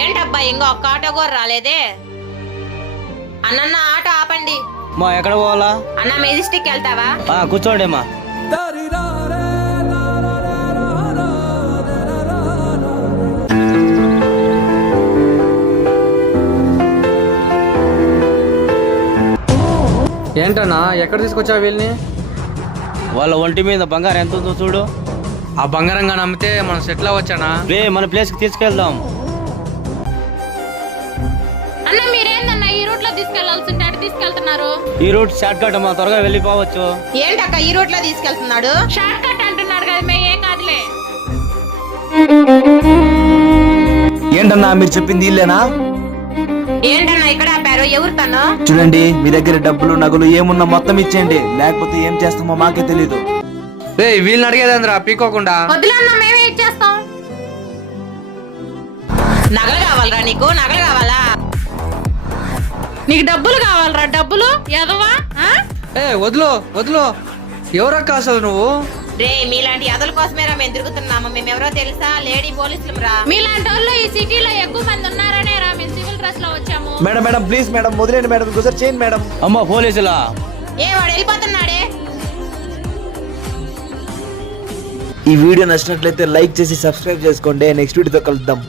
ఏంటబ్బా ఇంకో ఒక్క ఆటో కూడా రాలేదే? అన్న ఆటో ఆపండి. మా ఎక్కడ పోవాలా? అన్న మెజెస్టిక్ వెళ్తావా? కూర్చోండి మా. ఏంటన్నా ఎక్కడ తీసుకొచ్చావు వీళ్ళని? వాళ్ళ ఒంటి మీద బంగారం ఎంత ఉందో చూడు. ఆ బంగారంగా నమ్మితే మనం సెటిల్ అవ్వచ్చానా? మన ప్లేస్ కి తీసుకెళ్దాం. అన్న మీరేందన్నా ఈ రూట్ లో తీసుకెళ్లాల్సింటే అటు తీసుకెళ్తున్నారు? ఈ రూట్ షార్ట్ కట్ అమ్మా, త్వరగా వెళ్ళిపోవచ్చు. ఏంటక్క ఈ రూట్ లో తీసుకెళ్తున్నాడు? షార్ట్ కట్ అంటున్నాడు కదా, మే ఏం కాదులే. ఏంటన్నా మీరు చెప్పింది ఇల్లేనా? ఏంటన్నా ఇక్కడ ఆపారు? ఎవరు తను? చూడండి, మీ దగ్గర డబ్బులు నగలు ఏమున్నా మొత్తం ఇచ్చేయండి, లేకపోతే ఏం చేస్తామో మాకే తెలీదు. వీళ్ళని అడిగేదంద్రా పీకోకుండా. వద్దులన్నా మేమే ఇచ్చేస్తాం. నగలు కావాలరా నీకు? నగలు కావాలా? నీకు డబ్బులు కావాలరా? డబ్బులు ఎదవా? వదులు వదులు. ఎవరక్క అసలు నువ్వు? రే మీలాంటి అదల కోసమేరా మేము తిరుగుతున్నాము. మేము ఎవరో తెలుసా? లేడీ పోలీసులు రా. మీలాంటి వాళ్ళు ఈ సిటీలో ఎక్కువ మంది ఉన్నారనే రా మేము సివిల్ డ్రెస్ లో వచ్చాము. మేడం మేడం ప్లీజ్ మేడం, వదిలేండి మేడం, గుజర్ చేయండి మేడం. అమ్మా పోలీసులా? వాడు వెళ్ళిపోతున్నాడే. ఈ వీడియో నచ్చినట్లయితే లైక్ చేసి సబ్స్క్రైబ్ చేసుకోండి. నెక్స్ట్ వీడియోతో కలుద్దాం.